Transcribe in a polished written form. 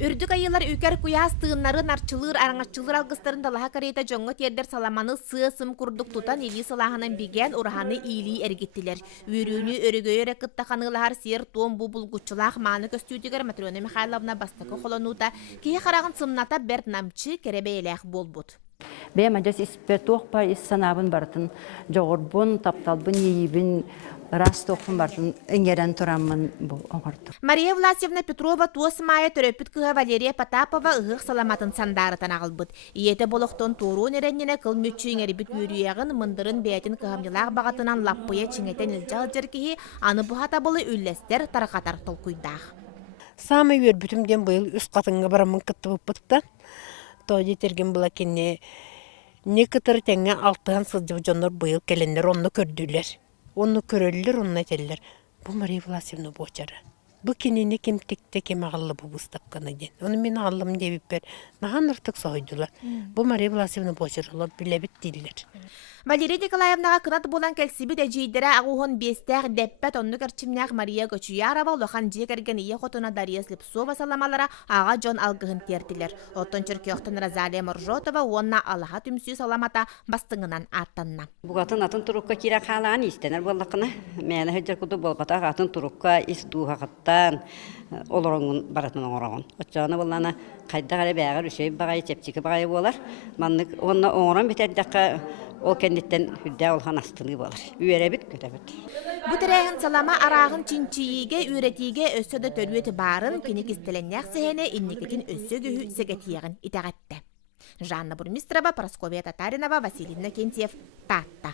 Үрдük ayılar üker kuyas tığınları narçılır arаңачылыр algыстарын dalaha kareta жоңго тердер саламаны сыысым курдук тутан или салаханан биген ураханы или эргиттилер. Үрүүнү өрөгөйөр кыттаханылар сер том бубулгучулах маны көстүтүгөр Матрёна Михайловна бастакы холонута кие харагын сымната берт намчы керебейлэх болбут. Бәмәдәс испертух бар санабын бартын жогорбун тапталбын йибин Ростовын бартын эңгерен турамын бу оңорду. Мария Власьевна Петрова туос мая төрөпүт кыга Валерия Потапова ыгык саламатын сандарытан агылбыт. Иете болохтон туруун эреннене кыл мүчүңер бит үрүягын мындырын бәйтин кыгамдылар багатынан лаппыя чиңетен илжал жеркихи аны бухата болы үллестер таракатар толкуйдах. Самый вер бүтүмден быйыл үс катынга барамын кыттыбыппытта. Тоди терген була кенне некотор теңге алтыган сылжып жоннор быйыл келендер онну көрдүлөр. Онну көрөллөр, онну этеллер. Бу Мария Власьевна бочары. Бу кенене кем текте кем агылы бу бустапканы ден. Оны мен агылым дебиппер. Наган ыртык сойдулар. Бу Мария Власьевна бочарылар билебит диллер. Валерия Николаевнага кынат болан келсиби де жийдере агухон бестер деппет онну керчимнях Мария Гочуярова лохан жекерген ие хотуна Дарья Слепцова саламалара ага жон алгыгын тертилер. Оттон чыркёхтын Розалия Моржотова онна алаха түмсүү саламата бастыңынан аттанна. Бугатын атын турукка кира халаан истенер боллакына. Мәне хөҗәр куду болгата атын турукка ис дуһагаттан олороңун баратын оңорогон. Очаны боллана кайда гаре бәгәр үшәй багай чепчике багай болар. Маннык онна оңорон битердәккә ол кендеттен хүддә олхан астыны болар. Үйәрәбит көтәбит. Бу терәһин салама арагын чинчииге үйрәтиге өссөдө төрүет барын кеник истеленнәк сәһене инникетин өссөгү сегетиягын итәгәтте. Жанна Бурмистрова, Прасковья Татаринова, Василий Накентьев, Татта.